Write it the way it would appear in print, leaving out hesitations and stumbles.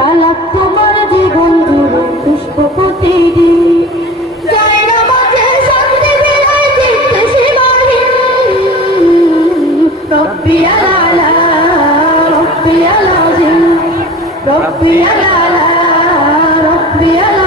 সালাত তোমার জীবন জুড়ে পুষ্প প্রতিদিন যায় না মাঝে শান্তি বিলায় চিত্তে সীমাহীন রব্বি আলা রব্বি আলাজিম রব্বি আলা রব্বি আলা